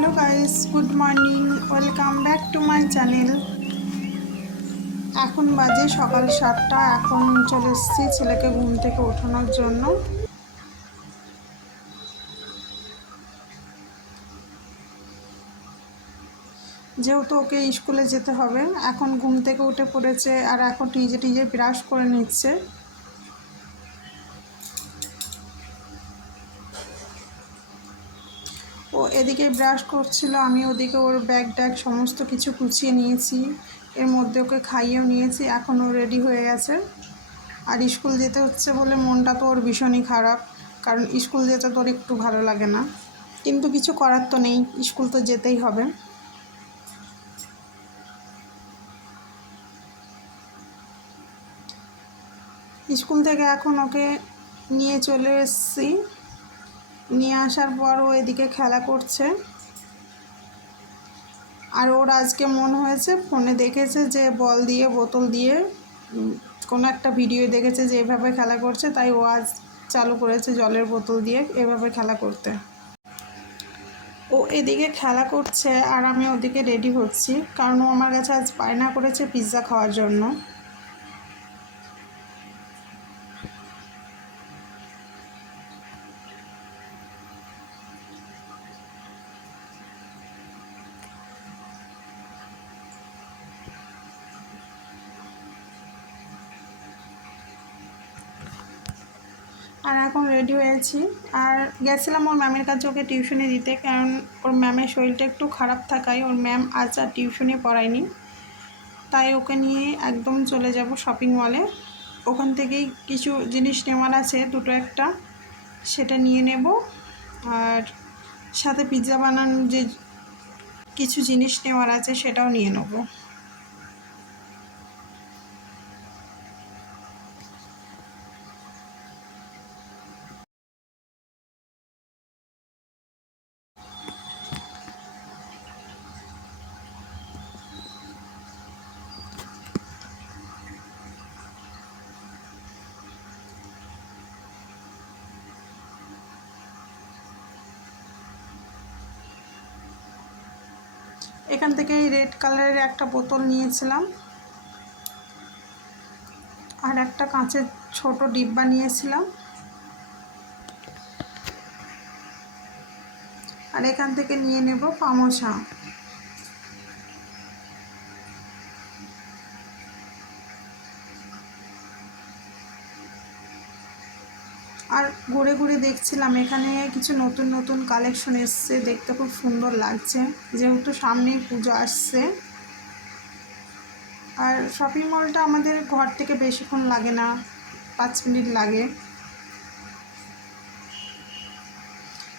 Hello guys, good morning, welcome back to my channel. এখন বাজে সকাল 7টা। এখন চলে এসেছি ছেলেকে ঘুম থেকে ওঠানোর জন্য। যেহেতু ওকে স্কুলে যেতে হবে, এখন ঘুম থেকে উঠে পড়েছে আর এখন নিজে ব্রাশ করে নিচ্ছে। ও এদিকে ব্রাশ করছিল, আমি ওদিকে ওর ব্যাগ ট্যাগ সমস্ত কিছু গুছিয়ে নিয়েছি, এর মধ্যে ওকে খাইয়েও নিয়েছি। এখন ও রেডি হয়ে গেছে আর স্কুল যেতে হচ্ছে বলে মনটা তো ওর ভীষণই খারাপ, কারণ স্কুল যেতে তোর একটু ভালো লাগে না, কিন্তু কিছু করার তো নেই, স্কুল তো যেতেই হবে। স্কুল থেকে এখন ওকে নিয়ে চলে এসেছি। নিয়ে আসার পর ও এদিকে খেলা করছে। আর ওর আজকে মন হয়েছে, ফোনে দেখেছে যে বল দিয়ে বোতল দিয়ে কোনো একটা ভিডিও দেখেছে যে এভাবে খেলা করছে, তাই ও আজ চালু করেছে জলের বোতল দিয়ে এভাবে খেলা করতে। ও এদিকে খেলা করছে আর আমি ওদিকে রেডি হচ্ছি, কারণ ও আমার কাছে আজ বায়না করেছে পিৎজা খাওয়ার জন্য। আর এখন রেডি হয়েছি আর গেছিলাম ওর ম্যামের কাছে ওকে টিউশনে দিতে, কারণ ওর ম্যামের শরীরটা একটু খারাপ থাকায় ওর ম্যাম আজ আর টিউশনে পড়ায়নি, তাই ওকে নিয়ে একদম চলে যাব শপিং মলে। ওখান থেকেই কিছু জিনিস নেওয়ার আছে, দুটো একটা, সেটা নিয়ে নেব। আর সাথে পিৎজা বানানোর যে কিছু জিনিস নেওয়ার আছে সেটাও নিয়ে নেব। এখান থেকে রেড কালারের একটা বোতল নিয়েছিলাম আর একটা কাঁচের ছোট ডিব্বা নিয়েছিলাম। আর এখান থেকে নিয়ে নেব পামোছা। আর ঘুরে ঘুরে দেখছিলাম এখানে কিছু নতুন নতুন কালেকশন এসছে, দেখতে খুব সুন্দর লাগছে, যেহেতু সামনেই পুজো আসছে। আর শপিং মলটা আমাদের ঘর থেকে বেশিক্ষণ লাগে না, 5 মিনিট লাগে,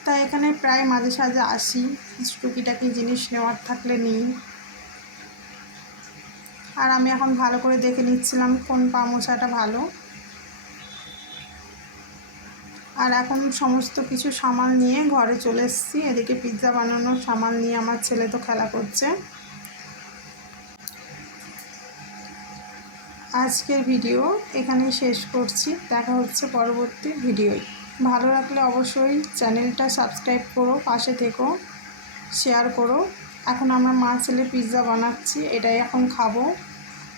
তাই এখানে প্রায় মাঝে সাঝে আসি, টুকিটাকি জিনিস নেওয়ার থাকলে নিই। আর আমি এখন ভালো করে দেখে নিচ্ছিলাম কোন পামোছাটা ভালো। আর এখন সমস্ত কিছু সামাল নিয়ে ঘরে চলে এসেছি। এদিকে পিৎজা বানানোর সামাল নিয়ে আমার ছেলে তো খেলা করছে। আজকের ভিডিও এখানেই শেষ করছি, দেখা হচ্ছে পরবর্তী ভিডিওয়। ভালো লাগলে অবশ্যই চ্যানেলটা সাবস্ক্রাইব করো, পাশে থেকো, শেয়ার করো। এখন আমরা মা ছেলে পিৎজা বানাচ্ছি, এটাই এখন খাবো।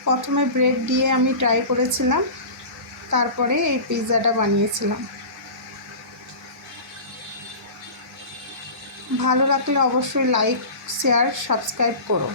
প্রথমে ব্রেড দিয়ে আমি ট্রাই করেছিলাম, তারপরে এই পিৎজাটা বানিয়েছিলাম। ভালো লাগলে অবশ্যই লাইক, শেয়ার, সাবস্ক্রাইব করো।